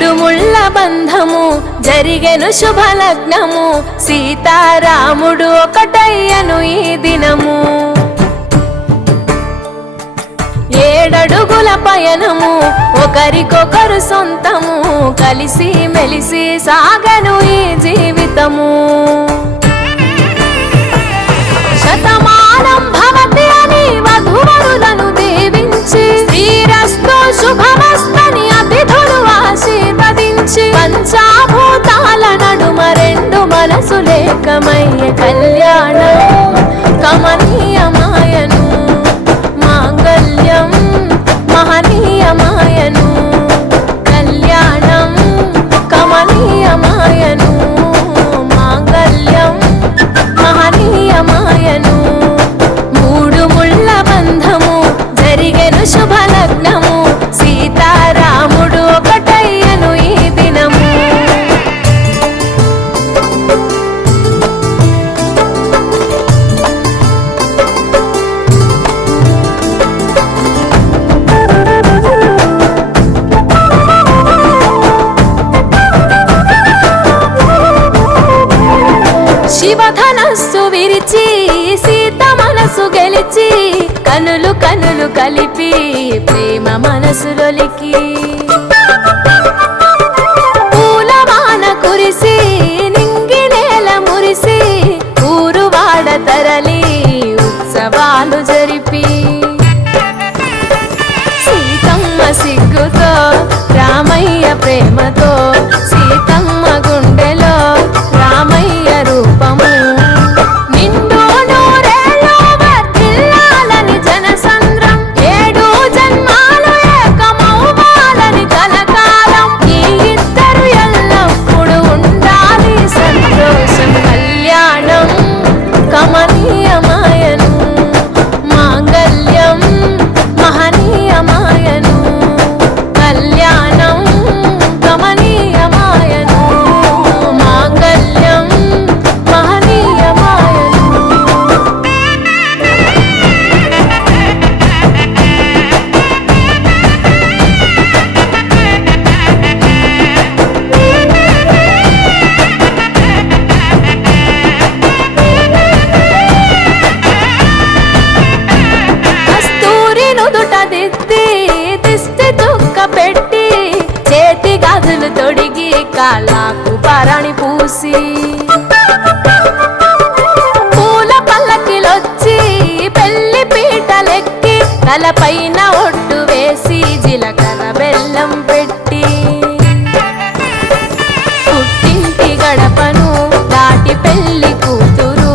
మూడు ముళ్ళ బంధము జరిగెను శుభలగ్నము, సీతారాముడు ఒకటయ్యను ఈ దినము. 7 అడుగుల పయనము ఒకరికొకరు సొంతము, కలిసి మెలిసి సాగను ఈ జీవితము. శతమానం భవతి అని వధువరులను దీవించి, శ్రీరస్తు శుభమస్తని అతిథులు ఆశీర్వదించి, పంచాభూతాల నడుమ 2 మనసులేకమయ్య కళ్యాణం కమనీయమాయను, మాంగళ్యం మహనీయమాయను, కళ్యాణం కమనీయమాయను, మాంగళ్యం మహనీయమాయను. మూడు ముళ్ళ బంధము జరిగెను శుభలగ్నము, సీతారాముడు ఒకటయ్యను ఈ దినము. శివధనస్సు విరిచి సీత మనసు గెలిచి, కనులు కనులు కలిపి ప్రేమ మనసులొలికి, పూలవాన కురిసి నింగి నేల మురిసి, ఊరువాడ తరలి ఉత్సవాలు జరిపి, సీతమ్మ సిగ్గుతో రామయ్య ప్రేమతో, సీతమ్మ గుండెలో రామయ్య రూపము, నిండు నూరేళ్ళు వర్ధిల్లాలని జనసంద్రం, 7 జన్మాలు ఏకమవ్వాలని కలకాలం, ఈ ఇద్దరు ఎల్లప్పుడూ ఉండాలి సంతోషం. కళ్యాణం కమనీయమాయను, మాంగళ్యం మహనీయమాయను, కళ్యాణం కమనీయమాయను, మాంగళ్యం మహనీయమాయను. కస్తూరి నుదుట దిద్ది దిష్టి చుక్క పెట్టి, చేతి గాజులు తొడిగి కాళ్ళకు భరణి పూసి, పూల పల్లకిలొచ్చి పెళ్లి పీటలెక్కి, తలపైన ఒట్టు వేసి జీలకర్ర బెల్లం పెట్టి, పుట్టింటి గడపను దాటి పెళ్లి కూతురు,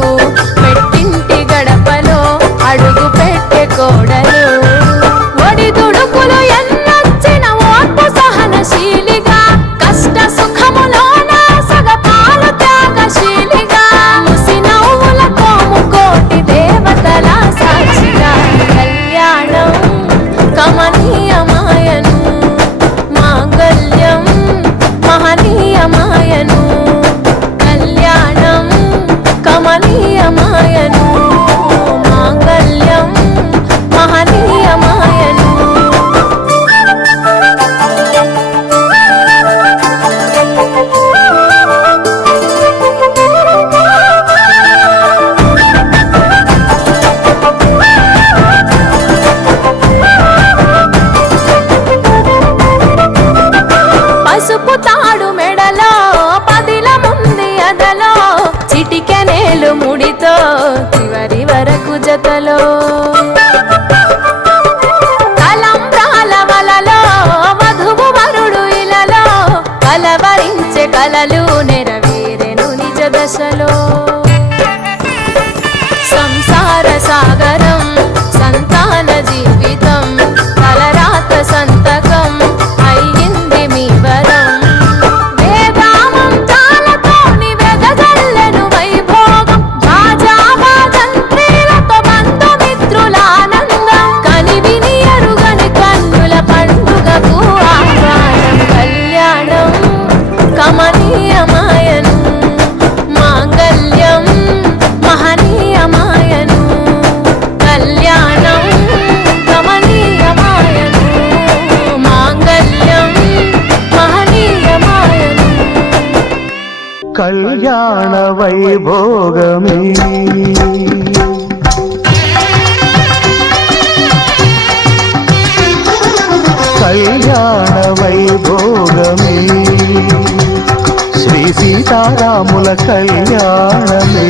పెట్టింటి గడపలో అడుగు పెట్టే కోడలు, ఒడిదుడుకులు ఎన్నొచ్చిన ఓర్పు సహనశీలిగా, కష్ట సుఖములోన సగపాలు త్యాగశీలిగా, ముసి నవ్వులతో ముకోటి దేవతల సాక్షిగా, కళ్యాణం కమనీయమాయను, మాంగళ్యం మహనీయమాయను, కళ్యాణం కమనీయమాయను, మాంగళ్యం మహనీయమాయను. పసుపు తాడు మెడలో పదిల ముంది అదలో, చిటికెనేలు ముడితో చివరి వరకు జతలో, తలంబ్రాల వలలో వధువు వరుడు ఇలలో, కలవరించే కలలు నెరవేరెను నిజ దశలో. సంసార సాగరం సంతాన జీవితం, తలరాత సంతకం అయ్యింది మీ వరం, వేదామంతాలతోని వెదజల్లెను వైభోగం, భాజాభాజంత్రీలతో బంధుమిత్రుల ఆనందం, కనివిని ఎరుగని కన్నుల పండుగకు ఆహ్వానం. కళ్యాణం కమనీయమాయను, మాంగళ్యం కళ్యాణ వైభోగమే కళ్యాణ వైభోగమే శ్రీ సీతారాముల కళ్యాణమే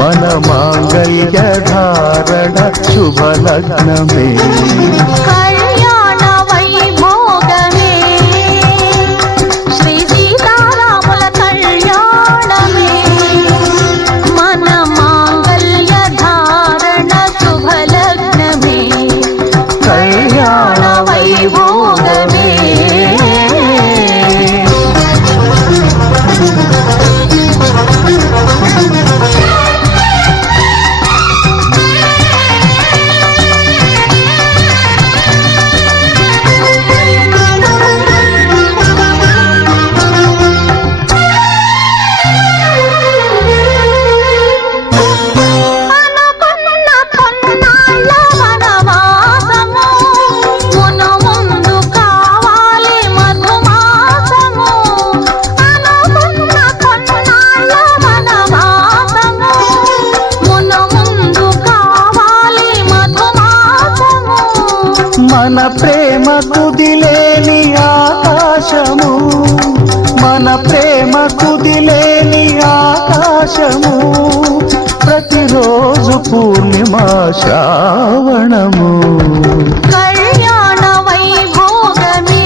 మన మాంగళ్య ధారణ శుభలగ్నమే కళ్యాణ వైభోగమే శ్రీ సీతారాముల కళ్యాణమే మన మాంగళ్య ధారణ శుభలగ్నమే కళ్యాణ వైభోగమే మన ప్రేమ కుదిలేని ఆకాశము మన ప్రేమ కుదిలేని ఆకాశము ప్రతిరోజు పూర్ణిమా శ్రావణము కళ్యాణ వైభోగమే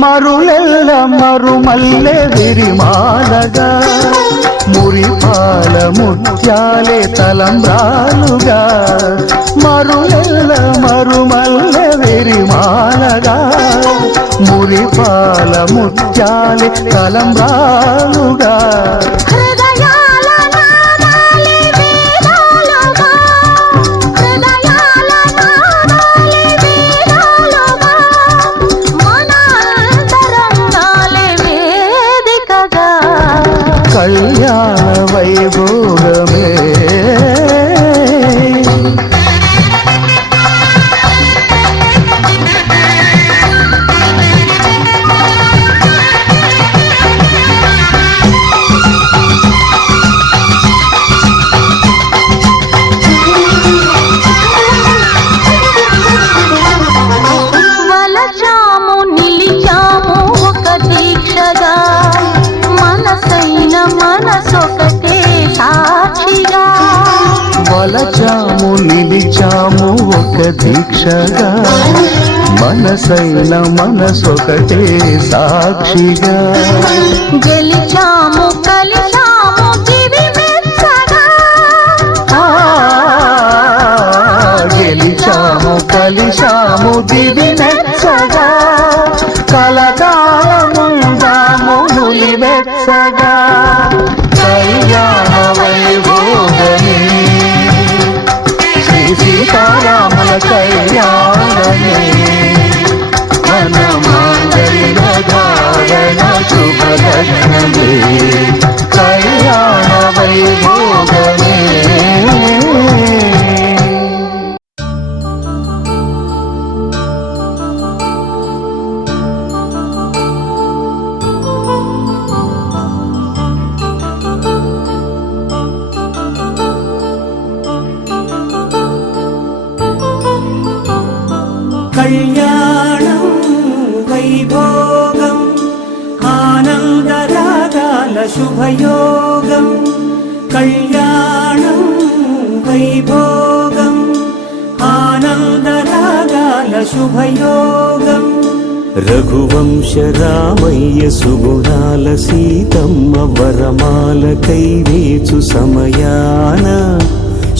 మరులెల్ల మరుమల్లె విరిమాలగా మురిపాల ముత్యాలే తలంబ్రాలుగా మరులెల్ల మరుమల్లె విరిమాలగా మురిపాల ముత్యాలే తలంబ్రాలుగా కళ్యాణ వైభోగమే వలచాము నిలిచాము ఒక దీక్షగా మనసైన మనసొకటే సాక్షిగా వలచాము నిలిచాము ఒక దీక్షగా మనసైన మనసొకటే సాక్షిగా గెలిచాము కలిసాము దివి మెచ్చగా గెలిచాము కలిసాము దివి మెచ్చగా కలకాలముందాము నులి మెచ్చగా కళ్యాణ వైభోగమే శ్రీ సీతారాముల కళ్యాణమే మన మాంగళ్య ధారణ శుభలగ్నమే కళ్యాణ వైభోగమే కళ్యాణం వైభోగం ఆనందరాగాల శుభయోగం కళ్యాణం వైభోగం ఆనందరాగాల శుభయోగం రఘువంశ రామయ్య సుగుణాల సీతమ్మ వరమాల కైవేచు సమయాన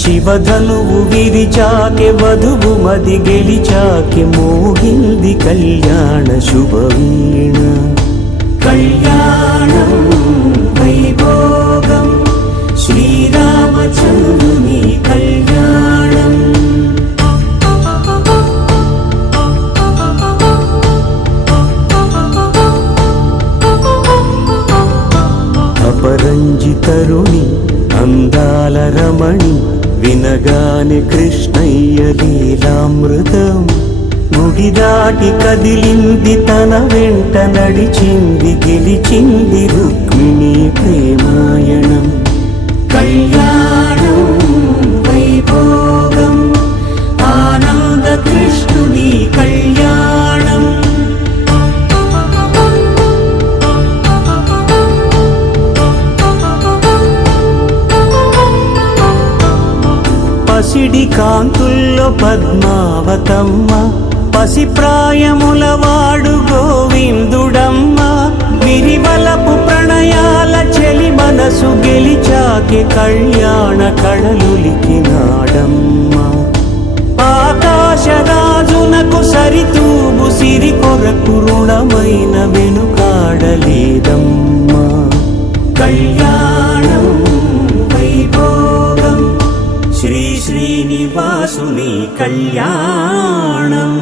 శివధనువు విరిచాకె వధువు మది గెలిచాకె మోగింది కళ్యాణ శుభవీణ కళ్యాణం వైభోగం శ్రీరామచంద్రుని కళ్యాణం రమణి వినగానే కృష్ణయ్య లీలామృతం గుడి దాటి కదిలింది తన వెంట నడిచింది గెలిచింది రుక్మిణి ప్రేమాయణం కళ్యాణం వైభోగం ఆనంద కృష్ణుని కళ్యాణం పసిడి కాంతుల్లో పద్మావతమ్మ పసిప్రాయముల వాడు గోవిందుడమ్మ విరివలపు ప్రణయాల చెలి మనసు గెలిచాకి కళ్యాణ కళలులికినాడమ్మ ఆకాశరాజునకు సరితూగు సిరి కొరకు రుణమైన వెనుకాడలేదమ్మా కళ్యాణం వైభోగం శ్రీ శ్రీనివాసుని కళ్యాణం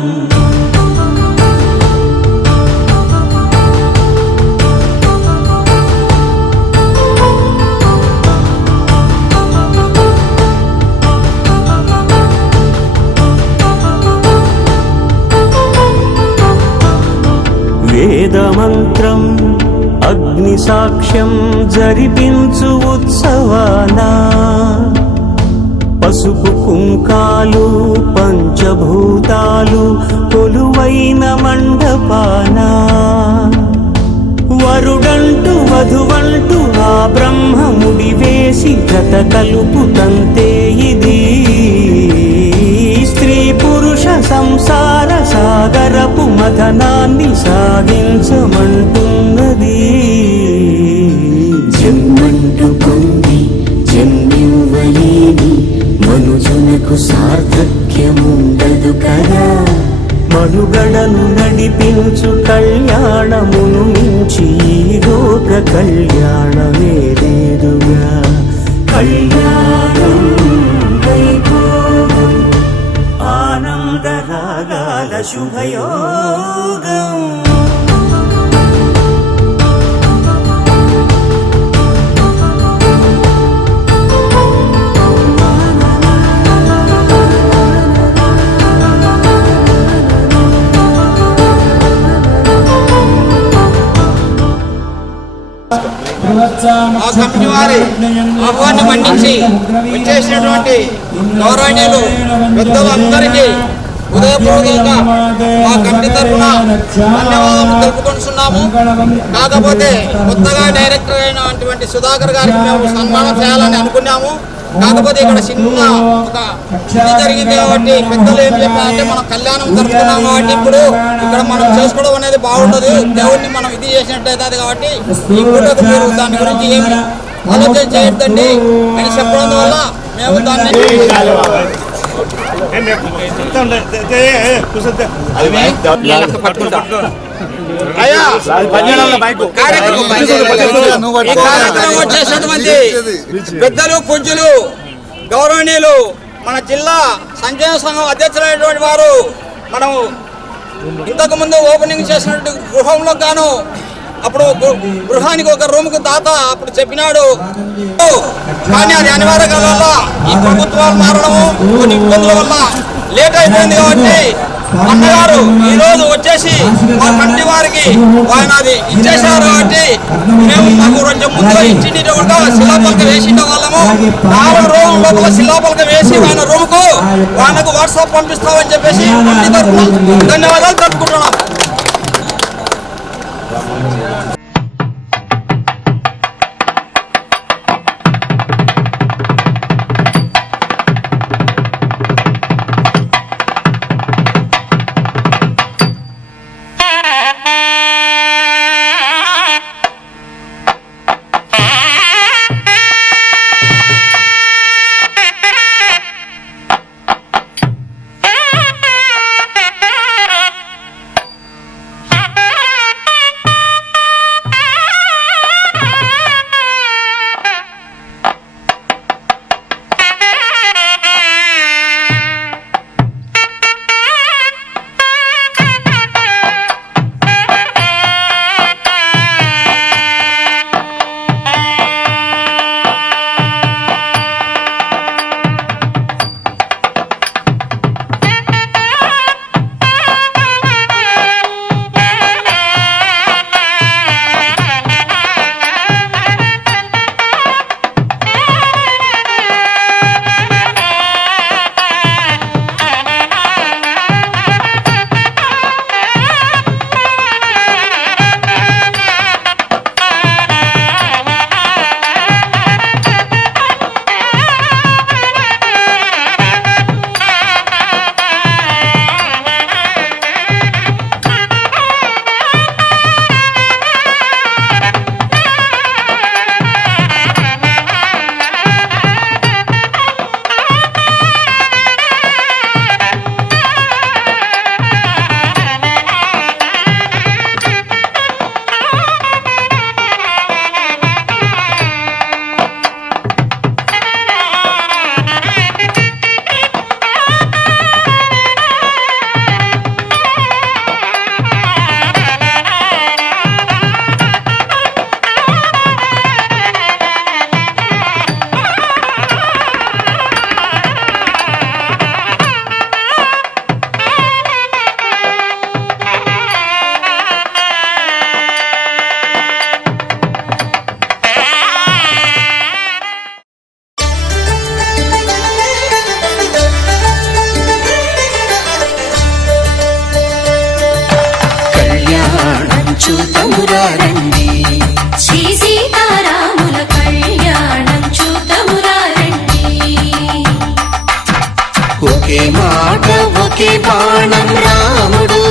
వేదమంత్రం అగ్ని సాక్ష్యం జరిపించు ఉత్సవానా పసుపు కుంకాలు పంచభూతాలు కొలువైన మండపాన వరుడంటూ వధువంటూ ఆ బ్రహ్మముడి వేసి జత కలుపుతంతే ఇది స్త్రీ పురుష సంసార సాగరపు మథనాన్ని సాగించమంటున్నది జన్మంటూ పొంది జన్మివ్వలేని మనుజునకు సార్థక్యముండదు కదా మనుగడను నడిపించు కళ్యాణమును మించి ఈ లోక కళ్యాణమే లేదుగా కళ్యాణం వైభోగం ఆనందరాగాల శుభయోగం ఆ కమిటీ వారి ఆహ్వానం మన్నించి వచ్చేసినటువంటి గౌరవనీయులు పెద్దలందరికీ హృదయపూర్వకంగా మా కమిటీ తరఫున ధన్యవాదాలు తెలుపుకుంటున్నాము. కాకపోతే కొత్తగా డైరెక్టర్ అయినటువంటి సుధాకర్ గారికి మేము సన్మానం చేయాలని అనుకున్నాము. కాకపోతే ఇక్కడ చిన్న ఒక ఇది జరిగింది కాబట్టి పెద్దలు ఏం చెప్పారంటే మనం కళ్యాణం జరుపుకున్నాం కాబట్టి ఇప్పుడు ఇక్కడ మనం చేసుకోవడం అనేది బాగుండదు, దేవుడిని మనం ఇది చేసినట్టయితే కాబట్టి ఇప్పుడు మీరు దాని గురించి ఏమి ఆలోచన చేయొద్దండి అని చెప్పడం వల్ల మేము దాన్ని వచ్చేసినటువంటి పెద్దలు పూజ్యులు గౌరవనీయులు మన జిల్లా సంక్షేమ సంఘం అధ్యక్షులైనటువంటి వారు మనం ఇంతకు ముందు ఓపెనింగ్ చేసినటువంటి గృహంలో గాను అప్పుడు గృహానికి ఒక రూమ్కు దాత అప్పుడు చెప్పినాడు. కానీ అది అనివార్య వల్ల ఈ ప్రభుత్వాలు మారడము కొన్ని ఇబ్బందుల వల్ల లేట్ అయిపోయింది కాబట్టి అన్నగారు ఈ రోజు వచ్చేసి మా కంటి వారికి ఆయన అది ఇచ్చేసారు కాబట్టి మేము మాకు కొంచెం ముందుగా ఇచ్చింది శిలాపలక వేసిండ వాళ్ళము 4 రోజుల లోపల శిలాపలక వేసి ఆయన రూమ్ కు ఆయనకు వాట్సాప్ పంపిస్తామని చెప్పేసి ధన్యవాదాలు తెలుపుకుంటున్నాం. ఒకే మాట ఒకే బాణం రాముడు,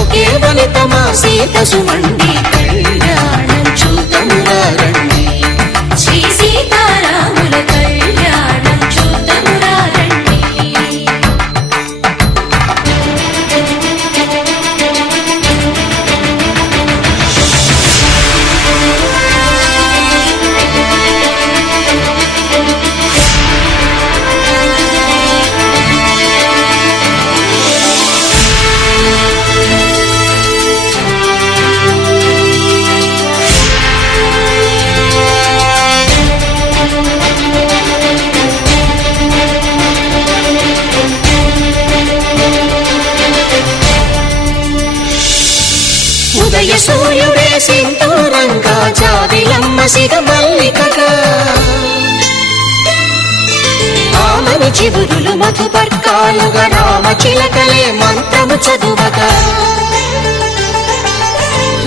ఒకే వనిత మా సీత సుమండి, కళ్యాణం చూతమురా రండి. శ్రీ సీతారాముల కళ్యాణం చూతమురా రండి. ఉదయ సూర్యుడే సింధూరంగా, జాబిలమ్మ సిగ మల్లికగా, ఆమని చివురులు మధుపర్కాలుగా, రామ చిలకలే మంత్రము చదువగా,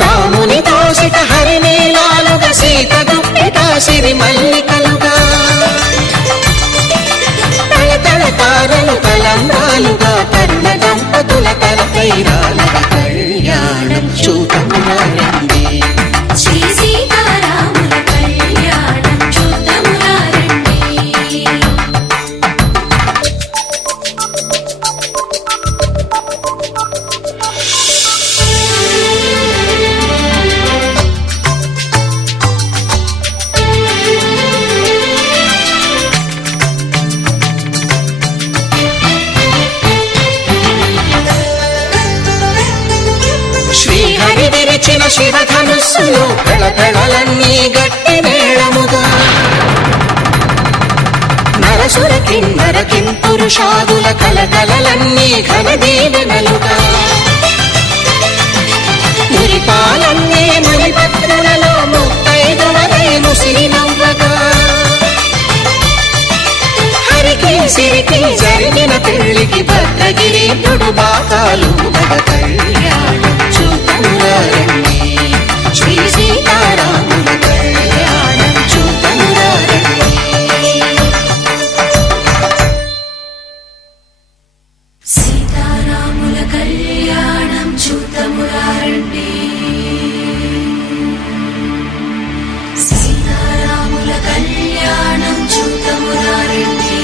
రాముని దోసిట హరినీలాలుగా, సీత గుప్పిట సిరి మల్లికలుగా, తళతళ తారలు తలంబ్రాలుగా, తరుణ దంపతుల తలపైరాలుగా, కళ్యాణం చూతమురా రండి. శ్రీ సీతారాముల కళ్యాణం చూతమురా రండి. శ్రీహరి విరిచిన శివధనుస్సులు, కళకళలన్నీ గట్టి మేళముగా, నరసుర కిన్నర కింపురుషాదుల కలకలలన్నీ ఘన దీవెనలుగా, మురిపాలన్నీ మణిపత్రులలో ముత్తైదువలే ముసిరి నవ్వగా, హరికి సిరికి జరిగిన పెళ్లికి భద్రగిరి బాకాలు మగ, కళ్యాణం చూతమురా రండి. శ్రీ సీతారాముల కళ్యాణం చూతమురా రండి. సీతారాముల కళ్యాణం చూతమురా రండి. సీతారాముల కళ్యాణం చూతమురా రండి.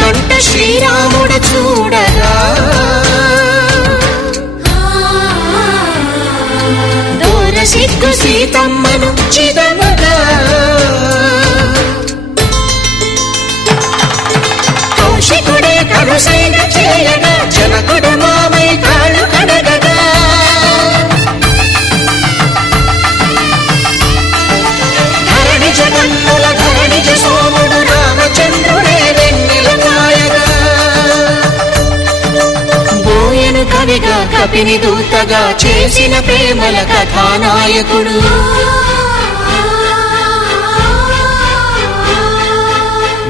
కంట శ్రీరాముడు చూడగా, దూర సిగ్గు సీతమ్మను చిదమగా, కౌశికుడే కరుసైన చేయగా, జనకుడు మామై కాళ్ళు కడగగా, ధరణి జగన్నుల ధరణిజ సోముడు రామచంద్రుడే వెన్నెల కాయగా, బోయను కవిగా కపిని దూతగా చేసిన ప్రేమల కథానాయకుడు,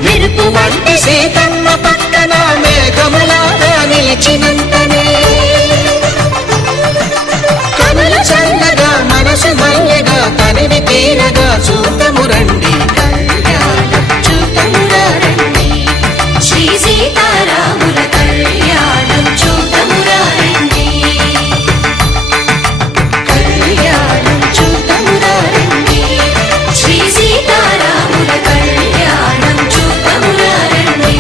మెరుపు వంటి సీతమ్మ పక్కన మేఘములాగా నిలిచినంతనే, కనుల చల్లగా మనసు మల్లెగా తనివి తీరగా, చూతము రండి. కళ్యాణం చూతమురా రండి. శ్రీ సీతారాముల కళ్యాణం చూతమురా రండి. కళ్యాణం చూతమురా రండి. శ్రీ సీతారాముల కళ్యాణం చూతమురా రండి.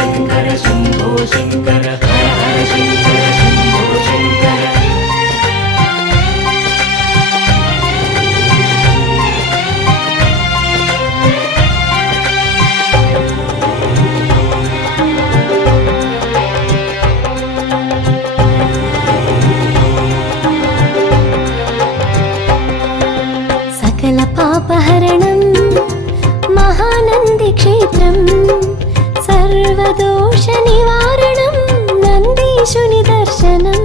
శంకర శంభో శంకర హర హర శంకర శంభో శంకర సకల పాపహరణం మహానంది క్షేత్రం సర్వదోష నివారణం నందీశుని దర్శనం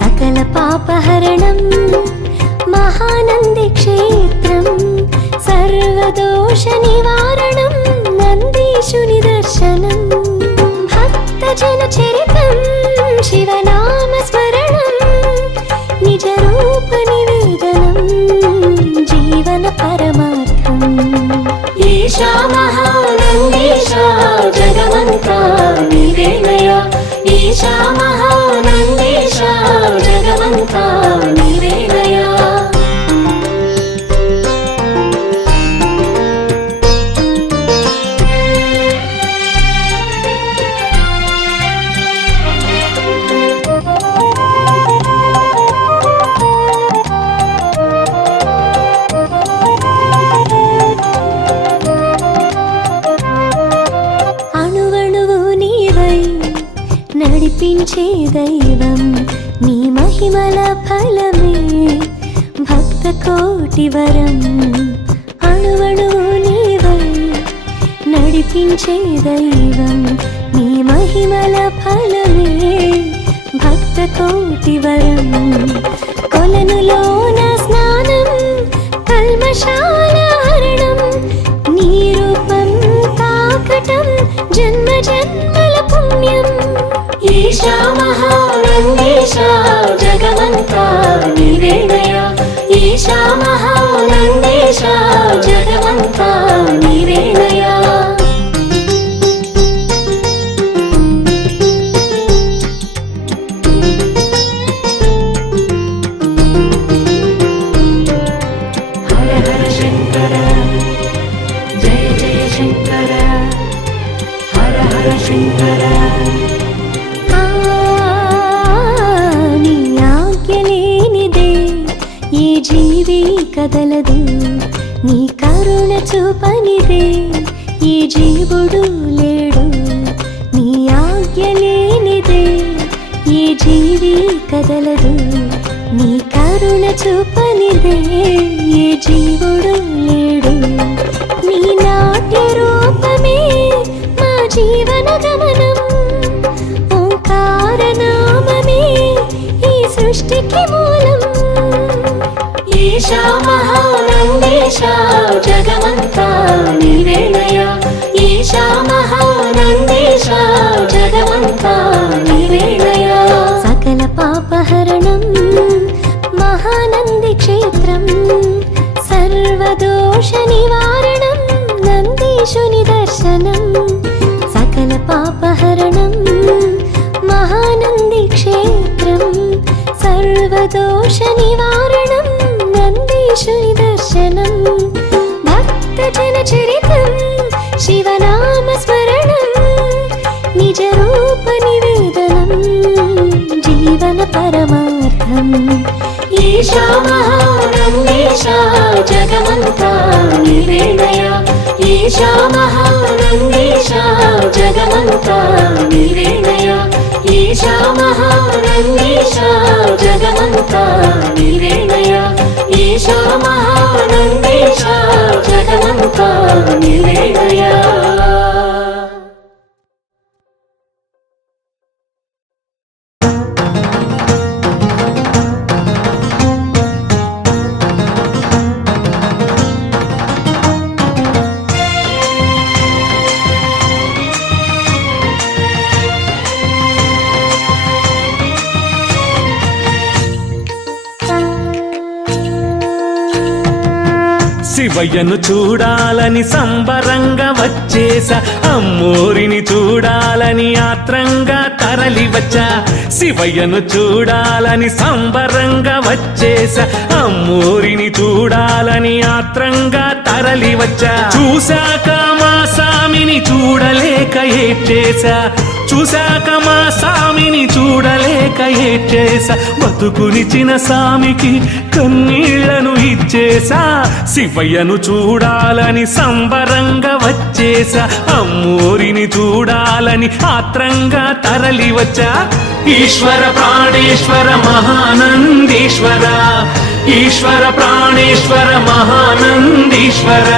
సకల పాపహరణం మహానంది క్షేత్రం సర్వదోష నివారణం నందీశుని దర్శనం భక్త జన చరితం శివనామ స్మరణం నిజ రూప నివేదనం జీవన పరమార్థం ఈశా మహానందీశా జగమంతా నీవేనయ ఈశా మహానందీశా జగమంతా నీవేనయ నడిపించే దైవం నీ మహిమల ఫలమే భక్త కోటి వరం అణువణువు నీవై నడిపించే దైవం నీ మహిమల ఫలమే భక్త కోటి వరం కొలనులోన స్నానం కల్మశాల హరణం నీ రూపం తాకటం జన్మ జన్మల పుణ్యం ఈశా మహానందీశా జగమంతా నీవేనయ ఈశా మహానందీశా జగమంతా నీవేనయ హర హర శంకర జయ జయ శంకర హర హర శంకర జీవి కదలదు నీ కరుణ చూపనిదే ఈ జీవుడు లేడు నీ ఆజ్ఞ లేనిదే ఈ జీవి కదలదు నీ కరుణ చూపనిదే ఈ జీవుడు లేడు నీ నాట్య రూపమే మా జీవన గమనం ఓంకార నామమే ఈ సృష్టికి మూలం ఈశా మహానందీశా జగమంతా నీవేనయ ఈశా మహానందీశా జగమంతా నీవేనయ సకల పాపహరణం మహానంది క్షేత్రం సర్వదోష నివారణం నందీశుని దర్శనం సకల పాపహరణం మహానంది క్షేత్రం సర్వదోష నివారణం నందీశుని దర్శనం భక్త జన చరితం శివనామ స్మరణం నిజ రూప నివేదనం జీవన పరమార్థం ఈశా మహానందీశా జగమంతా నీవేనయ ఈశా మహానందీశా జగమంతా నీవేనయ ఈశా మహానందీశా జగమంతా నీవేనయ ఈశా మహానందీశా జగమంతా నీవేనయ శివయ్యను చూడాలని సంబరంగా వచ్చేసా అమ్మోరిని చూడాలని ఆత్రంగా తరలి వచ్చా శివయ్యను చూడాలని సంబరంగా వచ్చేసా అమ్మోరిని చూడాలని ఆత్రంగా తరలి వచ్చా చూశాక మా సామిని చూడలేక ఏడ్చేసా చూశాక మా సామిని చూడలేక ఏడ్చేసా బతుకునిచిన సామికి కన్నీళ్లను ఇచ్చేసా శివయ్యను చూడాలని సంబరంగా వచ్చేసా అమ్మోరిని చూడాలని ఆత్రంగా తరలి వచ్చా ఈశ్వర ప్రాణేశ్వర మహానందీశ్వర ఈశ్వర ప్రాణేశ్వర మహానందీశ్వర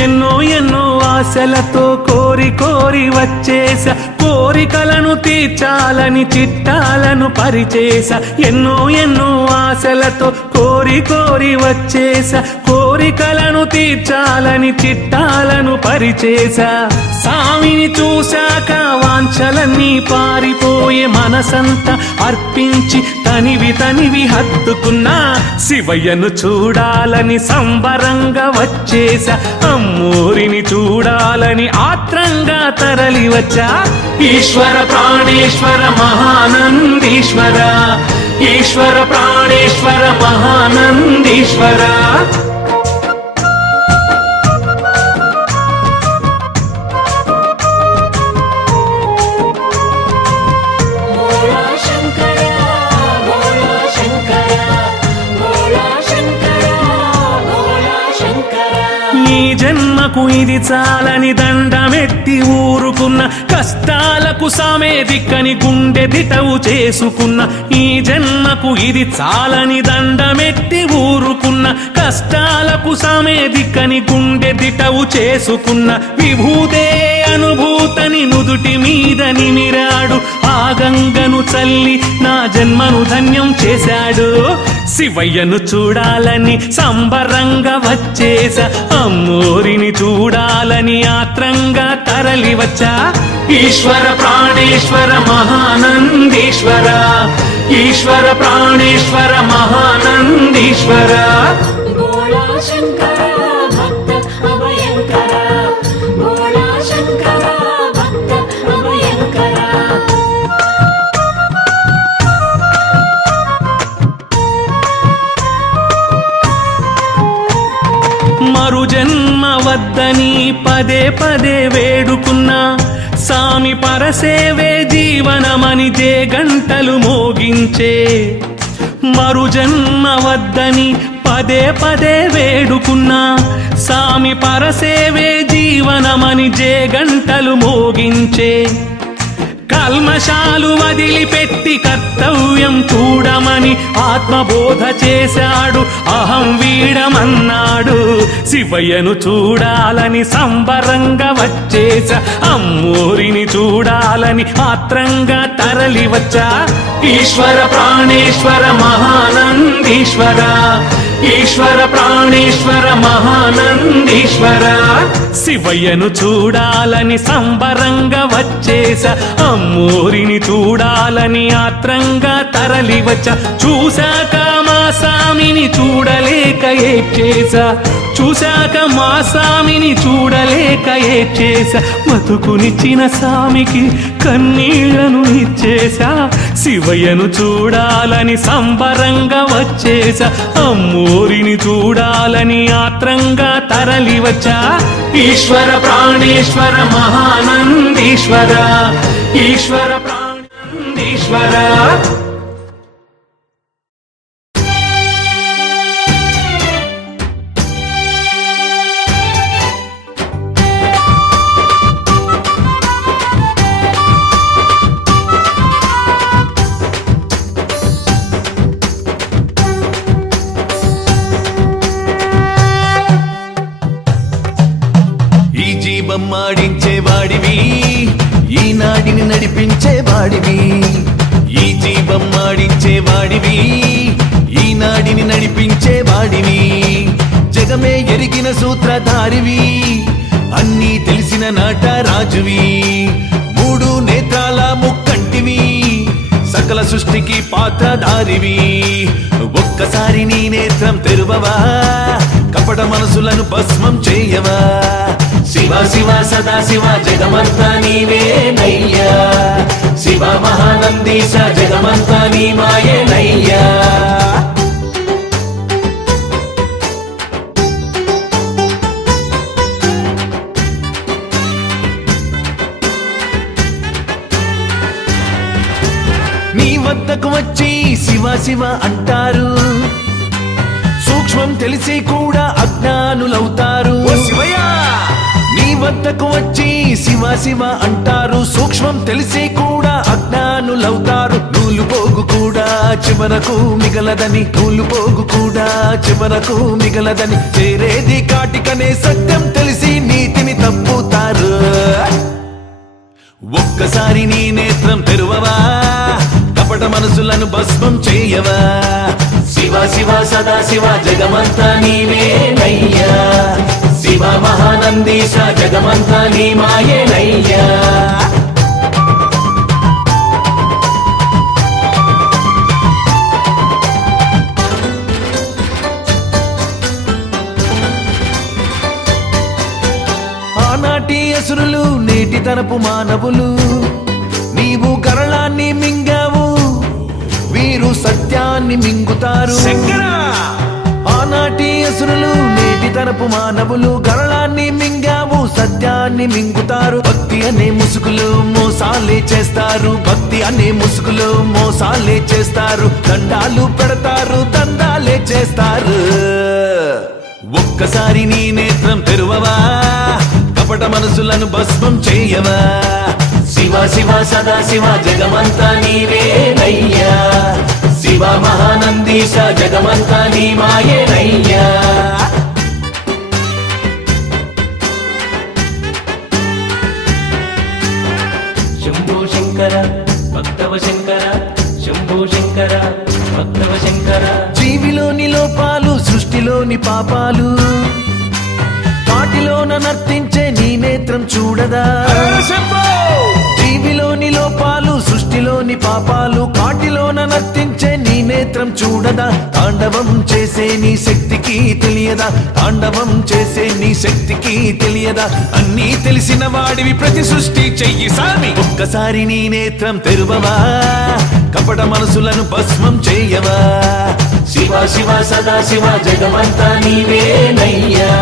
ఎన్నో ఎన్నో ఆశలతో కోరి కోరి వచ్చేసా కోరికలను తీర్చాలని చిట్టాలను పరిచేసా ఎన్నో ఎన్నో ఆశలతో కోరి కోరి వచ్చేసా కోరికలను తీర్చాలని చిట్టాలను పరిచేసా సామిని చూశాక వాంఛలన్నీ పారిపోయే మనసంతా అర్పించి తనివి హత్తుకున్నా శివయ్యను చూడాలని సంబరంగా వచ్చేసా అమ్మోరిని చూడాలని ఆత్రంగా తరలి వచ్చా ఈశ్వర ప్రాణేశ్వర మహానందీశ్వర ఈశ్వర ప్రాణేశ్వర మహానందీశ్వర ఈ జన్మకు ఇది చాలని దండమెట్టి ఊరుకున్న కష్టాలకు సామే దిక్కని గుండె దిటవు చేసుకున్న ఈ జన్మకు ఇది చాలని దండమెట్టి ఊరుకున్న కష్టాలకు సామే దిక్కని గుండె దిటవు చేసుకున్న విభూతే అనుభూతని నుదుటి మీద నిమిరాడు ఆ గంగను చల్లి నా జన్మను ధన్యం చేశాడు శివయ్యను చూడాలని సంబరంగా వచ్చేసా అమ్మోరిని చూడాలని ఆత్రంగా తరలి వచ్చా ఈశ్వర ప్రాణేశ్వర మహానందీశ్వర ఈశ్వర ప్రాణేశ్వర మహానందీశ్వర భోళా శంకర భక్త అభయంకర భోళా శంకర భక్త అభయంకర మరు జన్మ వద్దని పదే పదే వేడుకున్నా సామి పరసేవే జీవనమని జే గంటలు మోగించే మరు జన్మ వద్దని పదే పదే వేడుకున్నా సామి పరసేవే జీవనమని జే గంటలు మోగించే కల్మషాలు వదిలిపెట్టి కర్తవ్యం చూడమని ఆత్మబోధ చేశాడు అహం వీడమన్నాడు శివయ్యను చూడాలని సంబరంగా వచ్చేసా అమ్మోరిని చూడాలని ఆత్రంగా తరలి వచ్చా ఈశ్వర ప్రాణేశ్వర మహానందీశ్వర ఈశ్వర ప్రాణేశ్వర మహానందీశ్వర శివయ్యను చూడాలని సంబరంగా వచ్చేసా అమ్మోరిని చూడాలని ఆత్రంగా తరలి వచ్చా చూశాక మా సామిని చూడలేక ఏడ్చేసా చూశాక మా సామిని చూడలేక ఏడ్చేసా బతుకునిచ్చిన సామికి కన్నీళ్లను ఇచ్చేసా శివయ్యను చూడాలని సంబరంగా వచ్చేసా అమ్మోరిని చూడాలని ఆత్రంగా తరలి వచ్చా ఈశ్వర ప్రాణేశ్వర మహానందీశ్వర ఈశ్వర ప్రాణేశ్వర జీవమ్మాడించేవాడివి ఈనాడిని నడిపించేవాడివి ఈ జీవమ్మాడించేవాడివి ఈనాడిని నడిపించేవాడివి జగమే ఎరిగిన సూత్రధారివి అన్నీ తెలిసిన నాట రాజువి మూడు నేత్రాల ముక్కంటివి సకల సృష్టికి పాత్రధారివి ఒక్కసారి నీ నేత్రం తెరువవా కపట మనసులను భస్మం చేయవా శివ శివ సదా శివ జగమంతా నీవేనయ్యా శివ మహానందీశ జగమంతా నీ మాయేనయ్యా నీ వద్దకు వచ్చి శివ శివ అంటారు సూక్ష్మం తెలిసి కూడా అజ్ఞానులవుతారు నీ వద్దకు వచ్చి శివ శివ అంటారు సూక్ష్మం తెలిసి కూడా అజ్ఞానులవుతారు నూలు పోగు కూడా చివరకు మిగలదని నూలు పోగు కూడా చివరకు మిగలదని చేరేది కాటికనే సత్యం తెలిసి నీతిని తప్పుతారు ఒక్కసారి నీ నేత్రం తెరువవా కపట మనసులను భస్మం చేయవా శివ శివ సదా శివ జగమంతా నీవేనయ్యా శివ మహానందీశ జగమంతా నీ మాయేనయ్యా ఆనాటి అసురులు నేటి తరపు మానవులు నీవు గరళాన్ని మింగావు వీరు సత్యాన్ని మింగుతారు ఆనాటి అసురులు నేటి తరపు మానవులు గరళాన్ని మింగావు సత్యాన్ని మింగుతారు భక్తి అనే ముసుగులు మోసాలే చేస్తారు భక్తి అనే ముసుగులు మోసాలే చేస్తారు దండాలు పెడతారు దండాలే చేస్తారు ఒక్కసారి నీ నేత్రం తెరువవా కపట మనసులను భస్మం చేయవా శివ శివ సదా శివ జగమంతా నీవేనయ్యా శివ మహానందీశ జగమంతా నీ మాయేనయ్యా శంభో శంకర భక్తవ శంకర శంభో శంకర భక్తవ శంకర జీవిలోని లోపాలు సృష్టిలోని పాపాలు వాటిలోన నర్తించే నీ నేత్రం చూడదా జీవిలోని లోపాలు సృష్టిలోని పాపాలు కాటిలోన నర్తించే నీ నేత్రం చూడదా తాండవం చేసే నీ శక్తికి తెలియదా తాండవం చేసే నీ శక్తికి తెలియదా అన్నీ తెలిసిన వాడివి ప్రతి సృష్టి చెయ్యి సామి ఒక్కసారి నీ నేత్రం తెరువవా కపట మనసులను భస్మం చేయవా శివ శివ సదా శివ జగమంతా నీవేనయ్యా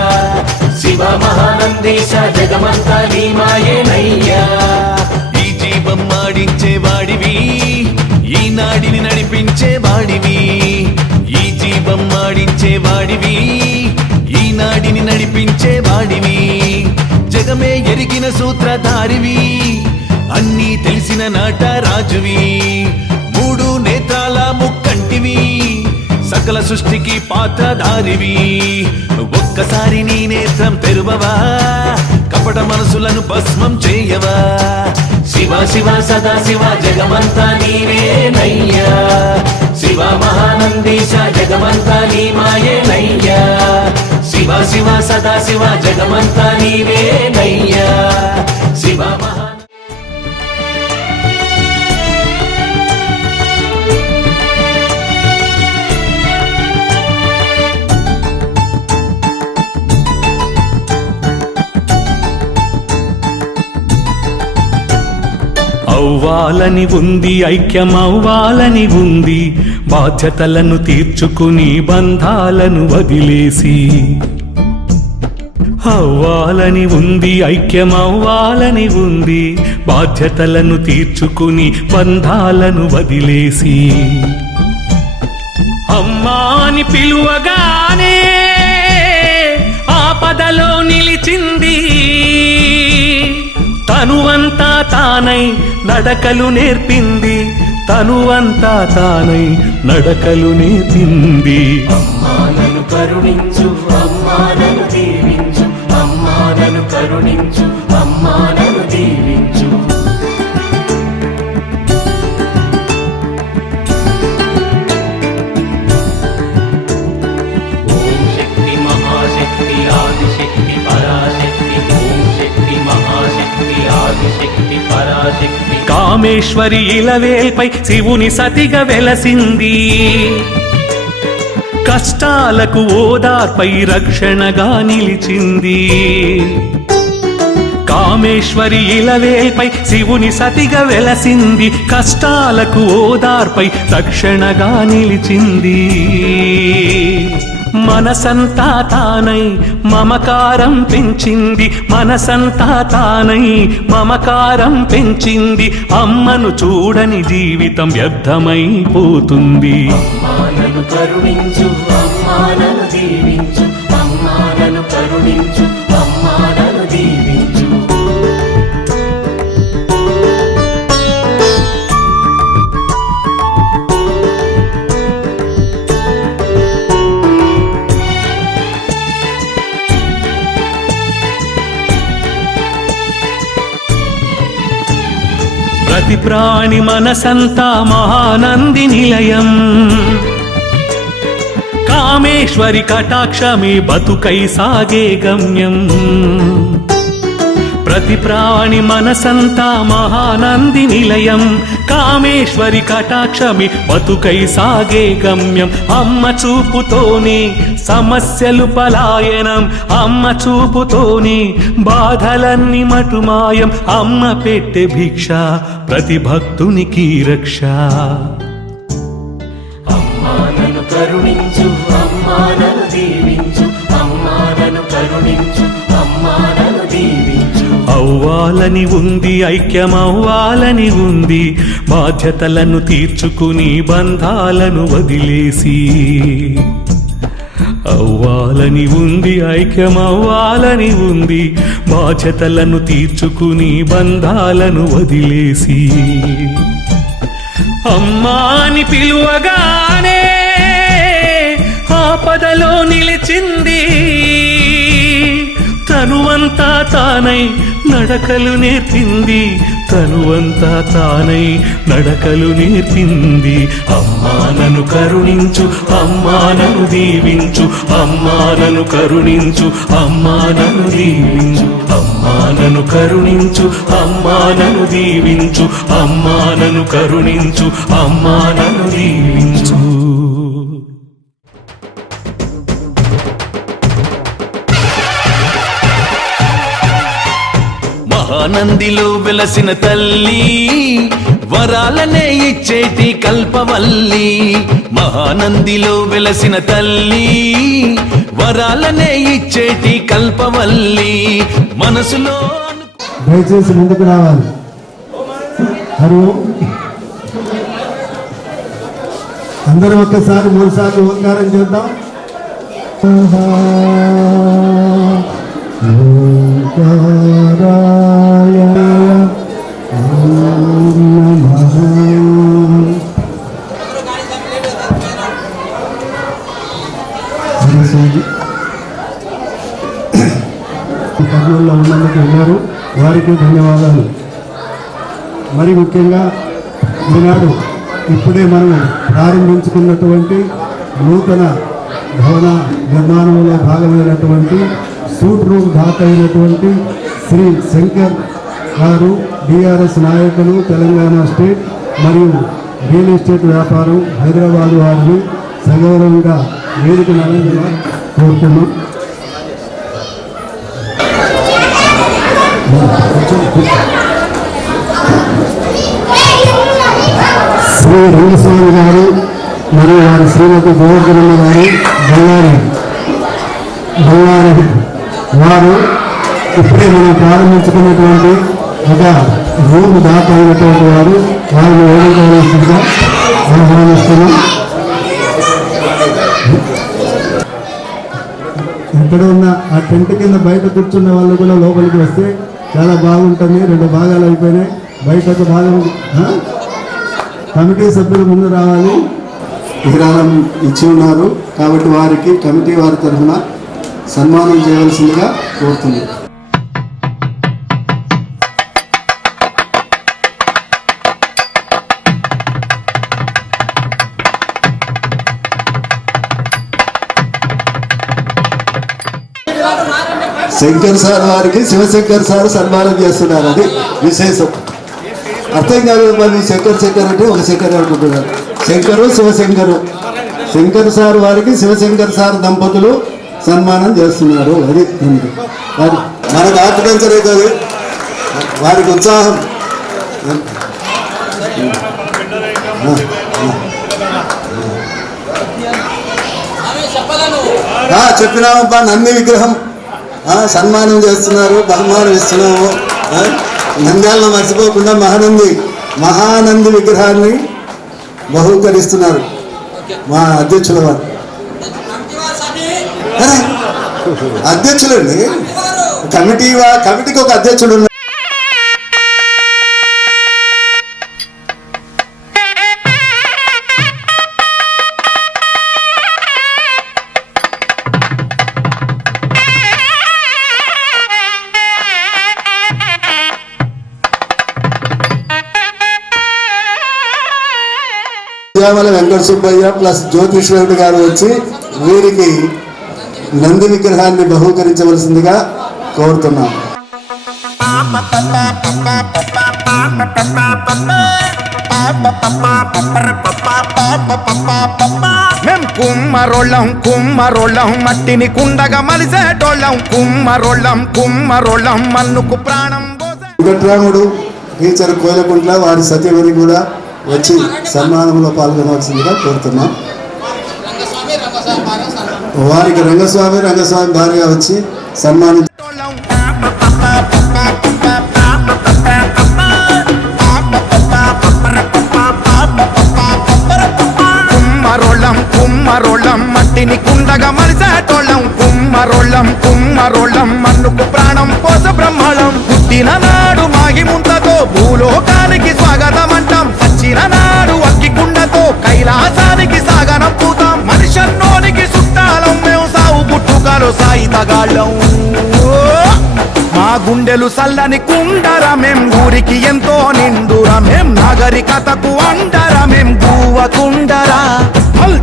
శివ మహానందీశ జగమంతా నీ మాయేనయ్యా ఈ జీవం మాడించే వాడివి ఈ నాడిని నడిపించే వాడివి ఈ జీవం మాడించే వాడివి ఈ నాడిని నడిపించే వాడివి జగమే ఎరిగిన సూత్రధారివి అన్నీ తెలిసిన నాట రాజువి మూడు నేత్రాల ముక్కంటివి సకల సృష్టికి పాత్రధారివి ఒక్కసారి నీ నేత్రం తెరువవా కపట మనసులను భస్మం చేయవా శివ శివ సదా శివ జగమంతా నీవేనయ్యా శివ మహానందీశ జగమంతా నీ మాయేనయ్యా శివ శివ సదా శివ జగమంతా నీవేనయ్యా శివ మహా అవ్వాలని ఉంది ఐక్యమవ్వాలని ఉంది బాధ్యతలను తీర్చుకుని బంధాలను వదిలేసి అవ్వాలని ఉంది ఐక్యమవ్వాలని ఉంది బాధ్యతలను తీర్చుకుని బంధాలను వదిలేసి అమ్మా అని పిలువగానే ఆపదలో నిలిచింది తనువంతా తానై నడకలు నేర్పింది తనువంతా తానై నడకలు నేర్పింది అమ్మా నన్ను కరుణించు అమ్మా నన్ను దీవించు అమ్మా నన్ను కరుణించు అమ్మా నన్ను దీవించు ఓం శక్తి మహాశక్తి ఆదిశక్తి పరాశక్తి ఓం శక్తి మహాశక్తి ఆదిశక్తి పరాశక్తి కామేశ్వరి ఇలవేల్పై శివుని సతిగా వెలసింది కష్టాలకు ఓదార్పై రక్షణగా నిలిచింది కామేశ్వరి ఇలవేల్పై శివుని సతిగా వెలసింది కష్టాలకు ఓదార్పై రక్షణగా నిలిచింది మనసంతా తానై మమకారం పెంచింది మనసంతా తానై మమకారం పెంచింది అమ్మను చూడని జీవితం వ్యర్థమైపోతుంది అమ్మానను కరుణించు అమ్మానను దీవించు అమ్మానను కరుణించు అమ్మానను దీవించు ప్రతి ప్రాణి మనసంతా మహానంది నిలయం కామేశ్వరి కటాక్షమే బతుకై సాగే గమ్యం ప్రతి ప్రాణి మనసంతా మహానంది నిలయం కామేశ్వరి కటాక్షమి బతుకై సాగే గమ్యం అమ్మ చూపుతోనే సమస్యలు పలాయనం అమ్మ చూపుతోనే బాధలన్నీ మటుమాయం అమ్మ పెట్టె భిక్ష ప్రతి భక్తునికి రక్ష అమ్మానను కరుణించు అమ్మానను దీవించు అమ్మానను కరుణించు అమ్మానను దీవించు అవ్వాలని ఉంది ఐక్యమవ్వాలని ఉంది బాధ్యతలను తీర్చుకుని బంధాలను వదిలేసి అవ్వాలని ఉంది ఐక్యమవ్వాలని ఉంది బాధ్యతలను తీర్చుకుని బంధాలను వదిలేసి అమ్మాని పిలువగానే ఆపదలో నిలిచింది తనువంతా తానై నడకలు నేర్పింది తనువంతా తానై నడకలు నేర్పింది అమ్మానను కరుణించు అమ్మానను దీవించు అమ్మానను కరుణించు అమ్మానను దీవించు అమ్మానను కరుణించు అమ్మానను దీవించు అమ్మానను కరుణించు అమ్మానను దీవించు మహానందిలో వెలసిన తల్లి వరాలనే ఇచ్చేటి కల్పవల్లి మహానందిలో వెలసిన తల్లి వరాలనే ఇచ్చేటి కల్పవల్లి మనసులో దయచేసి ముందుకు రావాలి. హరి ఓం. అందరూ ఒక్కసారి 3 సార్లు ఓంకారం చేద్దాం. ఓంకారాయ నమః. కర్నూలులో ఉన్నందుకు ఉన్నారు వారికి ధన్యవాదాలు. మరి ముఖ్యంగా ఈనాడు ఇప్పుడే మనం ప్రారంభించుకున్నటువంటి నూతన భవన నిర్మాణంలో భాగమైనటువంటి సూట్ రూమ్ దాత అయినటువంటి శ్రీ శంకర్ గారు డిఆర్ఎస్ నాయకులు తెలంగాణ స్టేట్ మరియు రియల్ ఎస్టేట్ వ్యాపారం హైదరాబాద్ వారిని సగౌరవంగా వేదిక నలంగా కోరుతున్నాం. శ్రీ రంగస్వామి గారు మరియు వారి శ్రీమతి గోవర్ధనమ్మ గారు బంగారి వారు ఇప్పుడే మనం ప్రారంభించుకున్నటువంటి ఒక రూమ్ దాకా అయినటువంటి వారు వారిని వేడుకోవాల్సిందిగా ఆహ్వానిస్తున్నాం. ఎక్కడ ఉన్న ఆ టెంట్ కింద బయట కూర్చున్న వాళ్ళు కూడా లోపలికి వస్తే చాలా బాగుంటుంది. 2 భాగాలు అయిపోయినాయి. బయట ఒక భాగం కమిటీ సభ్యులు ముందు రావాలి. విరాళం ఇచ్చి ఉన్నారు కాబట్టి వారికి కమిటీ వారి తరఫున సన్మానం చేయవలసిందిగా కోరుతుంది. శంకర్ సార్ వారికి శివశంకర్ సార్ సన్మానం చేస్తున్నారు. అది విశేషం. అర్థం కాదు మరి శంకర్ అంటే ఒక శంకర్ అనుకుంటున్నారు. శంకరు శివశంకరు, శంకర్ సార్ వారికి శివశంకర్ సార్ దంపతులు సన్మానం చేస్తున్నారు. అది మనకు ఆర్టికల్చర్ అవుతుంది, వారికి ఉత్సాహం. చెప్పినామబ్బా, నంది విగ్రహం సన్మానం చేస్తున్నారు, బహుమానం ఇస్తున్నాము. నంద్యాలను మర్చిపోకుండా మహానంది విగ్రహాన్ని బహుకరిస్తున్నారు మా అధ్యక్షుల వారు. అధ్యక్షులండి, కమిటీకి ఒక అధ్యక్షుడు ఉన్నారు. వెంకట సుబ్బయ్య ప్లస్ జ్యోతిష్వరుడు గారు వచ్చి వీరికి నంది విగ్రహాన్ని బహూకరించవలసిందిగా కోరుతున్నాం. మేం కుమ్మరోళ్ళం మట్టిని కుండగా మలిసేటోళ్ళం, కుమ్మరోళ్ళం మన్నుకు ప్రాణం. వెంకట్రాముడు టీచర్ కోయలకుంట్ల వారి సత్యవతి కూడా వచ్చి సన్మానంలో పాల్గొనవలసిందిగా కోరుతున్నాం. వారికి రంగస్వామి భార్య వచ్చి సన్మానించారు. కుమ్మరోళ్ళం మట్టిని కుండగా మలిసేటోళ్ళం, కుమ్మరోళ్ళం మన్నుకు ప్రాణం పోస బ్రహ్మళం. పుట్టిన నాడు మాగి ముంతతో భూలోకానికి స్వాగతం అంటాం, సచ్చిన నాడు అక్కి కుండతో కైలాసానికి సాగనంపుతాం. మనిషన్నోనికి చుట్టాలం, మేము సాగు పుట్టుకలో సాయితగాళ్ళం. మా గుండెలు సల్లని కుండరమేం, ఊరికి ఎంతో నిండురమేం, నాగరికతకు అండరమేం గువ్వకుండరా.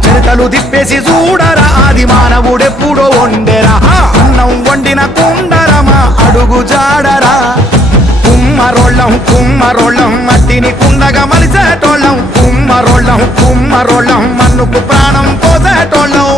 చరితలు తిప్పేసి చూడరా, ఆది మానవుడెప్పుడో వండెరా. అన్నం వండిన కుండరమా అడుగు జాడరా. కుమ్మరోళ్ళం మట్టిని కుండగా మలిసేటోళ్ళం, కుమ్మరోళ్ళం మన్నుకు ప్రాణం పోసేటోళ్ళం.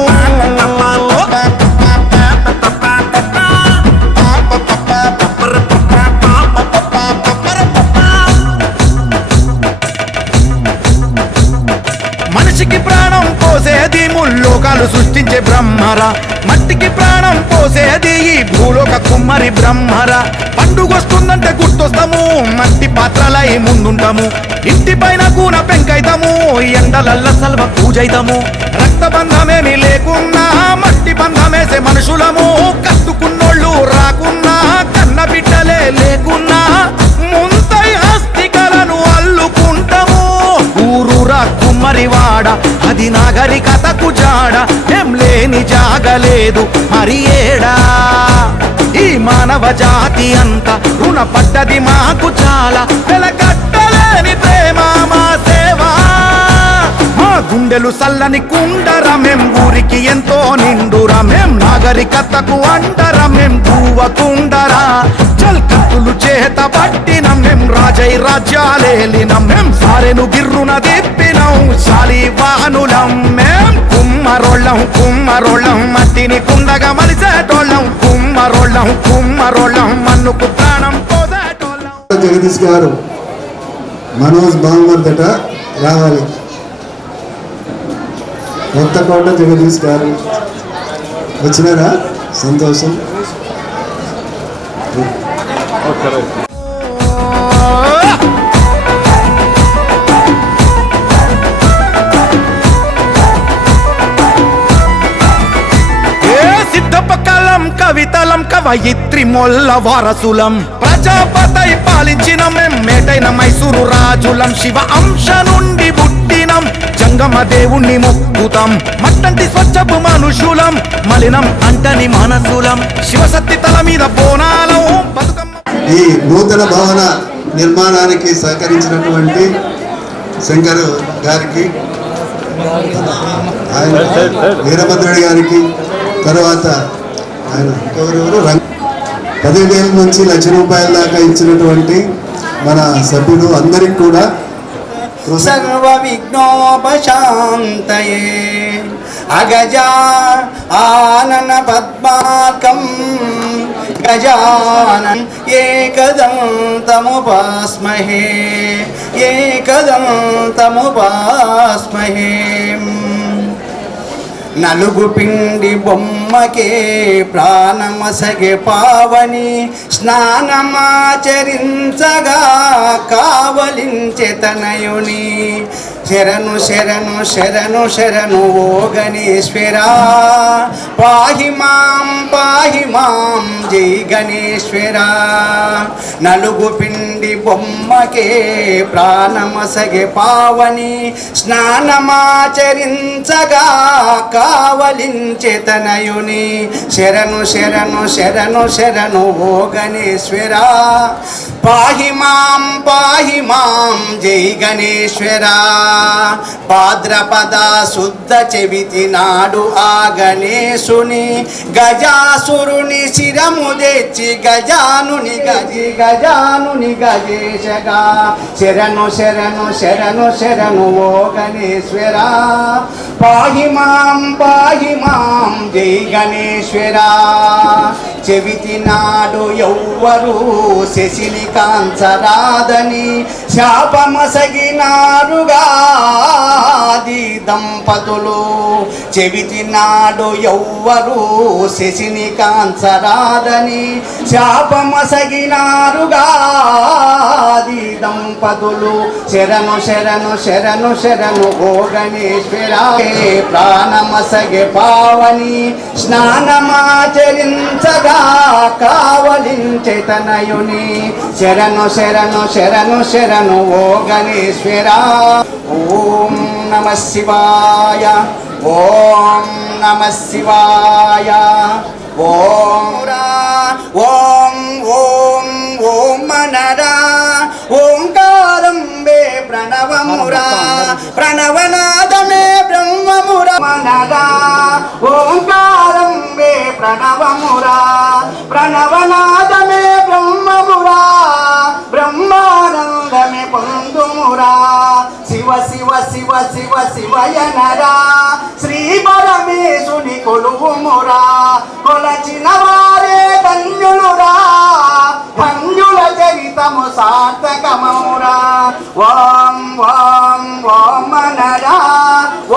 మనిషికి ప్రాణం పోసేది ముల్లోకాలు సృష్టించే బ్రహ్మరా, మట్టికి ప్రాణం పోసేది ఈ భూలోక కుమ్మరి బ్రహ్మరా. పండుగొస్తుందంటే గుర్తొస్తాము, మట్టి పాత్రలై ముందుంటాము, ఇంటి పైన కూన పెంకైతాము, ఎండలల్ల సల్వ పూజైతాము. రక్త బంధమేమి లేకున్నా మట్టి బంధమేసే మనుషులము, కట్టుకున్నోళ్ళు రాకున్నా కన్న బిడ్డలే లేకున్నా ముంతై హస్తికలను అల్లుకుంటాము. ఊరూరా కుమ్మరివాడ అది నాగరికతకు జాడ, ఏం లేని జాగలేదు మరి ఏడా. ఈ మానవ జాతి అంతా రుణపడ్డది మాకు చాలా, వెలకట్టలేని ప్రేమ మా సేవా. మా గుండెలు సల్లని కుండరమేం, ఊరికి ఎంతో నిండురమేం, నాగరికతకు అండరమేం గువ్వకుండరా. చల్కత్తులు చేత పట్టినం మేం, రాజై రాజ్యాలేలినం మేం, సారెను గిర్రున దిప్పినం శాలివానులం మేం. కుమ్మరోళ్ళం మట్టిని కుండగా మలిసేటోళ్ళం, కుమ్మరోళ్ళం మన్నుకు ప్రాణం పోసేటోళ్ళం. జగదీష్ గారు మనోజ్ బాంగర్దట రావాలి. కొత్తకోట జగదీష్ గారు వచ్చినారా? సంతోషం. కవితలం కవయిత్రి మొల్ల వారసులం, ప్రజాపతై పాలించిన మేం, మేటైన మైసూరు రాజులం, శివ అంశ నుండి పుట్టినం, జంగమ దేవుణ్ణి మొక్కుతాం, మట్టంటి స్వచ్ఛపు మనుషులం, మలినం అంటని మనసులం, శివశక్తి తల మీద బోనాలం బతుకమ్మ. ఈ నూతన భవన నిర్మాణానికి సహకరించినటువంటి శంకర్ గారికి, ఆయన వీరభద్రుడి గారికి, తర్వాత ఆయన ఎవరెవరు 10,000 నుంచి 1,00,000 రూపాయల దాకా ఇచ్చినటువంటి మన సభ్యులు అందరికి కూడా సర్వ విఘ్నోపశాంతయే అగజా ఆనన పద్మాకం గజానన్ ఏకదంతముపాస్మహే ఏకదంతముపాస్మహే నలుగు పిండి బొమ్మకే ప్రాణమసగే పావని స్నానమాచరించగా కావలించె తనయుని శరణు శరణు శరణు శరణు ఓ గణేశ్వరా పాహి మాం జై గణేశ్వరా నలుగు పిండి బొమ్మకే ప్రాణమసగే పావని స్నానమాచరించగా కావలించె తనయుని శరణు శరణు శరణు శరణు ఓ గణేశ్వరా పాహి మాం జై గణేశ్వరా భాద్రపద శుద్ధ చెవితి నాడు ఆ గణేశుని గజాసురుని శిరము తెచ్చి గజానుని గజేశగా శరణు శరణు శరణు శరణు ఓ గణేశ్వరా పాహి మాం జై గణేశ్వరా చెవితి నాడు ఎవ్వరు శశిని కాంచరాదని శాపమసగినారుగా దంపతులు చెవితి నాడు ఎవ్వరు శశిని కాంచరాదని శాపమసగినారుగా దంపతులు శరణు శరణు శరణు శరణు ఓ గణేశ్వరా ప్రాణమసగే పావని స్నానమాచరించగా కావలించె తనయుని శరణు శరణు శరణు శరణు ఓ గణేశ్వరా ఓం నమ శివాయ ఓం నమ శివాయ ఓం ఓం ఓం ఓం మనరా ఓంకారం వే ప్రణవమురా ప్రణవనాదమే బ్రహ్మమురా మనరా ఓంకారం వే ప్రణవమురా ప్రణవనాదమే బ్రహ్మమురా బ్రహ్మానందమే పొందుమురా శివ శివ శివ శివ శివయనరా శ్రీ పరమేశుని కొలువుమురా కొలచిన వారే ధన్యులురా ధన్యుల చరితము సార్థకమౌరా ఓం ఓం ఓం మనరా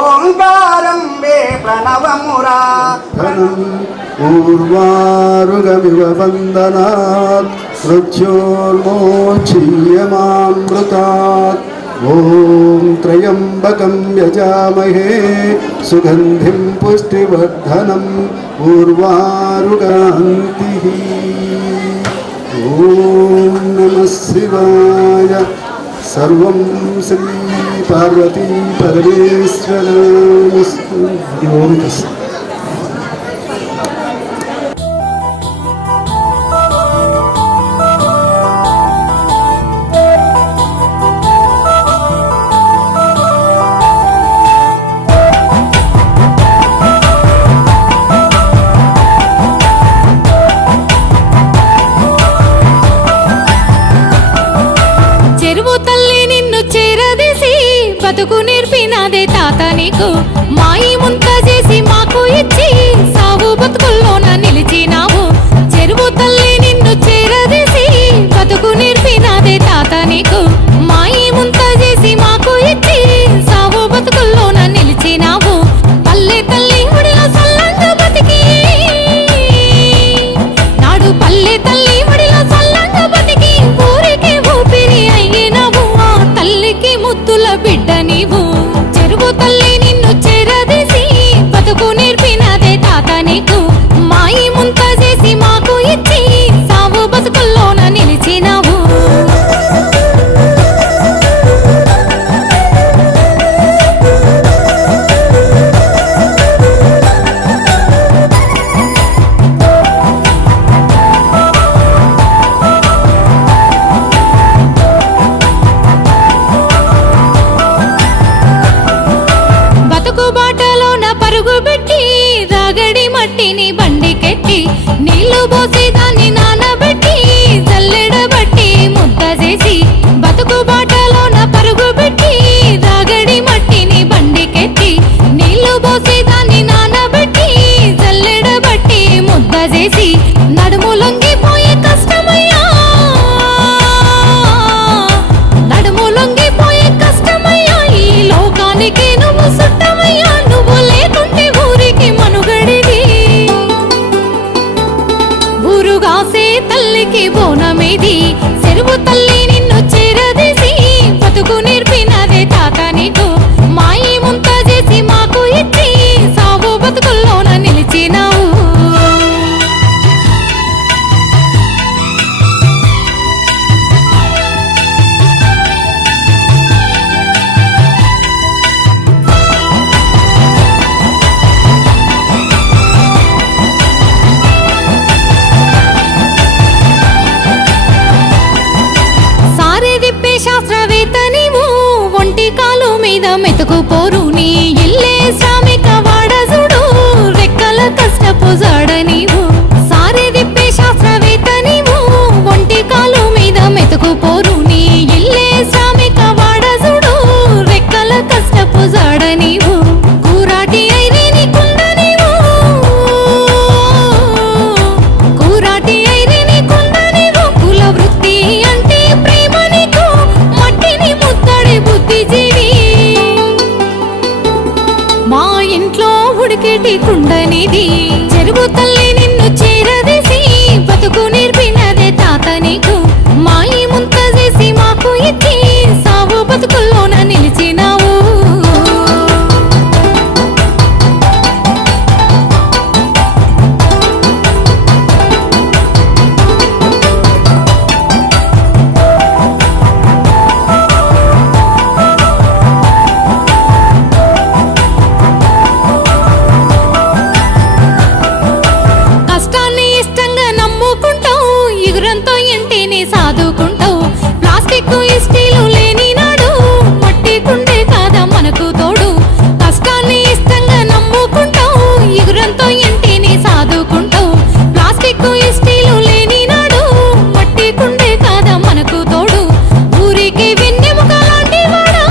ఓంకారం వే ప్రణవమురా ఊర్వారుగమివ వందనాత్ మృత్యోర్మోక్షీయమామృతాత్ ఓం త్రయంబకం యజామహే సుగంధిం పుష్టివర్ధనం ఊర్వారుగాంతిః ఓం నమః శివాయ సర్వం శ్రీ పార్వతీ పరమేశ్వరామస్తు. ఓం తస్సత్. బతుకు నేర్పినదే తాత నీకు మాయి ముంత చేసి మాకు ఇచ్చి సాగు బతుకుల్లోన నిలిచినావు చెరువు తల్లి నిన్ను చేరదీసి బతుకు నేర్పినదే తాత నీకు మాయి ముంత చేసి మాకు ఇచ్చి సాగు బతుకుల్లోన నిలిచినావు పల్లె తల్లి ఒడిలో సల్లంగా బతికి నాడు పల్లె తల్లి ఒడిలో సల్లంగా బతికి ఊరికి ఊపిరి అయినావు ఆ తల్లికి ముద్దుల బిడ్డ నీవు చెరువు తల్లి నిన్ను చెర బతుకు బాటలోన పరుగు పెట్టి రాగడి మట్టిని బండికెత్తి నీళ్లు పోసి దాన్ని నానబెట్టి జల్లెడబట్టి ముద్ద చేసి నడుము లొంగిపోయే కష్టమయ్యా, నడుము లొంగిపోయే కష్టమయ్యా. ఈ లోకానికి నువ్వు సుట్టమయ్యా, నువ్వు లేకుంటే ఊరికి మనుగడివి. ఊరుగాసే తల్లికి బోనమేది, చెరువు తల్లి నిన్ను చేరదీసి బతుకు నేర్పినదే తాత నీకు. మాయి ముంత చేసి మాకు ఇచ్చి సాగు బతుకుల్లోన నిలిచినావు. సారే దిప్పే శాస్త్రవేత్త నీవు, ఒంటి కాలు మీద మెతుకుపోరు నీ ఇల్లే శ్రామిక వాడజుడు, రెక్కల కష్టపు జాడ నీవు. సారే దిప్పే శాస్త్రవేత్త నీవు, ఒంటి కాలు మీద మెతుకుపోరు నీ ఇల్లే శ్రామిక వాడజుడు, రెక్కల కష్టపు జాడ నీవు. కూరాటి ఐరే నీకుండ నీవు, కూరాటి ఐరే నీకుండ నీవు. కుల వృత్తి అంటే ప్రేమ నీకు, మట్టిని ముద్దడి బుద్ధిజీవి. మా ఇంట్లో ఉడికేటి కుండనిది, చెరువు తల్లి నిన్ను చేరదీసి బతుకు నేర్పినదే తాత నీకు. మాయి ముంత చేసి మాకు ఇచ్చి సాగు బతుకుల్లోన నిలిచినావు. కష్టాన్ని ఇష్టంగా నమ్ముకుంటావు, ఎగురంతో ఇంటిని సాదుకుంటావు. ప్లాస్టిక్ ఇస్టీలు లేని నాడు మట్టి కుండే కాదా మనకు తోడు. కష్టాన్ని ఇష్టంగా నమ్ముకుంటావు, ఎగురంతో ఇంటిని సాదుకుంటావు. ప్లాస్టిక్ ఇస్టీలు లేని నాడు మట్టి కుండే కాదా మనకు తోడు. ఊరికి వెన్నెముక లాంటి వాడా,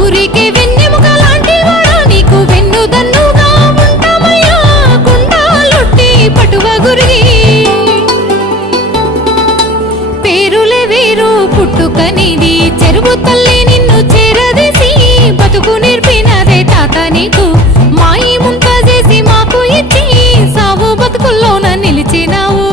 ఊరికి వెన్నెముక లాంటి వాడా. నీకు వెన్నుదన్నుగా ఉంటామయ్యా, కుండాలొట్టి పటువ గురిగి. పేరులే వేరు పుట్టుకనిది, చెరువు తల్లి నిన్ను చేరదీసి బతుకు నేర్పినదే తాత నీకు. మాయి ముంత చేసి మాకు ఇచ్చి సాగు బతుకుల్లోన నిలిచినావు.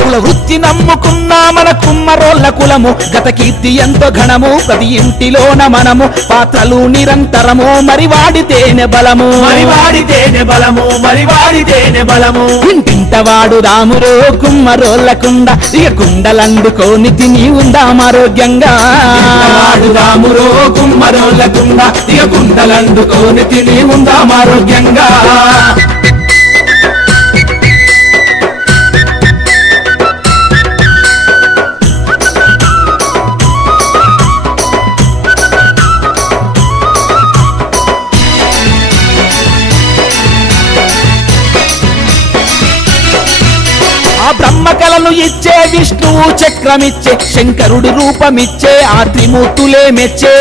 కుల వృత్తి నమ్ముకున్నా మన కుమ్మరోళ్ళ కులము, గత కీర్తి ఎంతో ఘనము. ప్రతి ఇంటిలోన మనము పాత్రలు నిరంతరము, మరి వాడితేనే బలము, మరి వాడితేనే బలము, మరి వాడితేనే బలము. ఇంటింట వాడు రామురో కుమ్మరోళ్ళ కుండ, ఇక కుండలందుకోని తిని ఉందాం ఆరోగ్యంగా. వాడు రామురో కుమ్మరోళ్ళ కుండ, ఇక కుండలందుకోని తిని ఉందాం ఆరోగ్యంగా. ఆ బ్రహ్మ కళను ఇచ్చే విష్ణువు చక్రమిచ్చే, శంకరుడు రూపమిచ్చే, ఆ త్రిమూర్తులే మెచ్చే.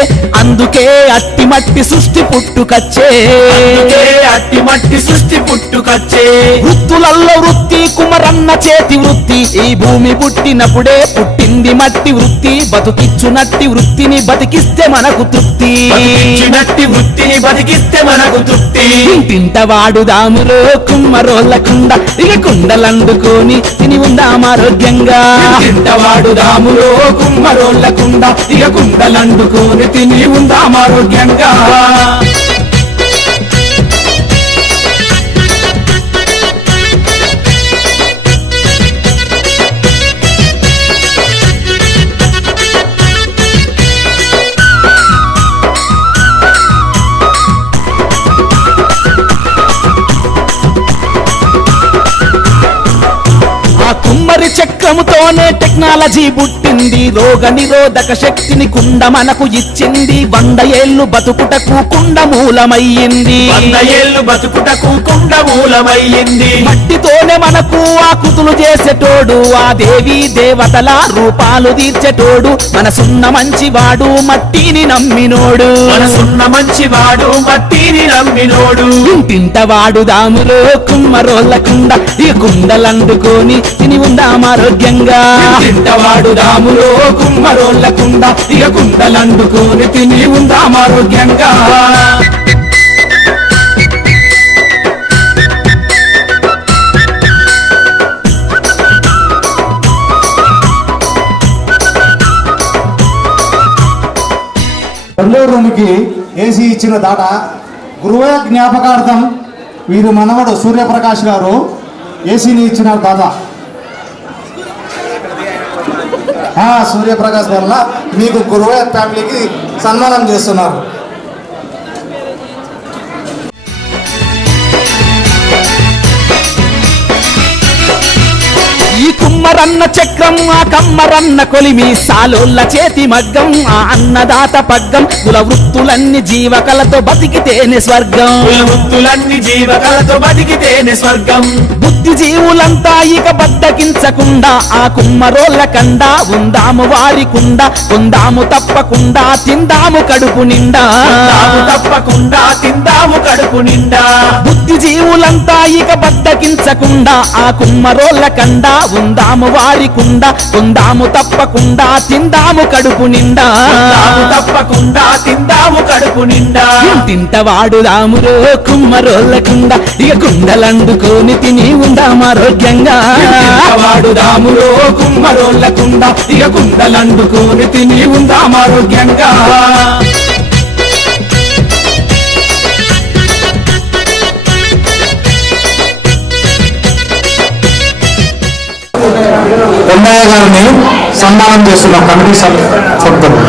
అందుకే అట్టి మట్టి సృష్టి పుట్టుకచ్చే, అందుకే అట్టి మట్టి సృష్టి పుట్టుకచ్చే. వృత్తులల్లో వృత్తి కుమరన్న చేతి వృత్తి, ఈ భూమి పుట్టినప్పుడే పుట్టింది మట్టి వృత్తి. బతుకిచ్చునట్టి వృత్తిని బతికిస్తే మనకు తృప్తి, బతికిచ్చినట్టి వృత్తిని బతికిస్తే మనకు తృప్తి. ఇంటింట వాడుదామురో కుమ్మరోళ్ళ కుండ, ఇక కుండలందుకోని తిని ఉందాం ఆరోగ్యంగా. ఇంటింట వాడుదామురో కుమ్మరోళ్ళ కుండ, ఇక కుండలందుకోని తిని ఉందాం ఆరోగ్యంగా. బీజముతోనే టెక్నాలజీ పుట్టింది, రోగ నిరోధక శక్తిని కుండ మనకు ఇచ్చింది. 100 ఏళ్ళు బతుకుటకు కుండ మూలమయ్యింది, 100 ఏళ్ళు బతుకుటకు కుండ మూలమయ్యింది. మట్టితోనే మనకు ఆకృతులు చేసేటోడు, ఆ దేవి దేవతల రూపాలు తీర్చేటోడు. మనసున్న మంచివాడు మట్టిని నమ్మినోడు, మనసున్న మంచివాడు మట్టిని నమ్మినోడు. ఇంటింట వాడుదాములో కుమ్మరోళ్ళ కుండ, ఈ కుండలందుకొని తిని ఉందాం ఆరోగ్యంగా. వాడుదాములో కుమ్మరోళ్ళ కుండ, ఇక కుండలందుకొని తిని ఉందాం ఆరోగ్యంగా. రెండో రూమ్కి ఏసీ ఇచ్చిన దాట గురువ జ్ఞాపకార్థం వీరు మనవడు సూర్యప్రకాష్ గారు ఏసీని ఇచ్చిన దాదా. సూర్యప్రకాష్ వల్ల మీకు గురువ ఫ్యామిలీకి సన్మానం చేస్తున్నారు. ఈ కుమ్మరన్న చక్రం, ఆ కమ్మరన్న కొలిమి, సాలోళ్ళ చేతి మగ్గం, ఆ అన్నదాత పగ్గం. కుల వృత్తులన్నీ జీవకలతో బతికితేనే స్వర్గం, వృత్తులన్నీ జీవకలతో బతికితేనే స్వర్గం. బుద్ధి జీవులంతా ఇక బద్దకించకుండా ఆ కుమ్మరోళ్ళ కండ ఉందాము వారి కుండ, ఉందాము తప్పకుండా తిందాము కడుపు నిండా, తప్పకుండా తిందాము కడుపు నిండా. బుద్ధి జీవులంతా ఇక బద్దకించకుండా ఆ కుమ్మరోళ్ళ కండ ఉందాము వారి కుండ, ఉందాము తప్పకుండా తిందాము కడుపు నిండా, తప్పకుండా తిందాము కడుపు నిండా. ఇంటింట వాడుదామురో కుమ్మరోళ్ళ కుండ, ఇక కుండలందుకొని తిని ఉందాం ఆరోగ్యంగా. వాడుదాములో కుమ్మరోళ్ళ కుండ, ఇక కుండలందుకొని తిని ఉందాం ఆరోగ్యంగా. కొండయ్య గారిని సన్మానం చేస్తున్నాం కమిటీ సభ్యులు.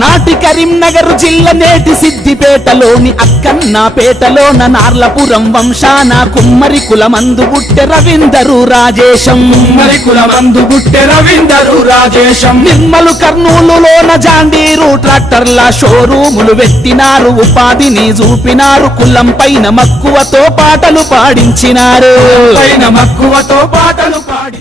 నాటి కరీంనగర్ జిల్లా నేటి సిద్దిపేటలోని అక్కన్నపేటలోన నార్లపురం వంశాన కుమ్మరి కులమందు బుట్టె రవీందరు రాజేశం, కుమ్మరి కులమందు బుట్టె రవీందరు రాజేశం. నిర్మలు కర్నూలులోన జాండీరు ట్రాక్టర్ల షోరూములు పెట్టినారు, ఉపాధిని చూపినారు, కులం పైన మక్కువతో పాటలు పాడించినారు, పైన మక్కువతో పాటలు పాడి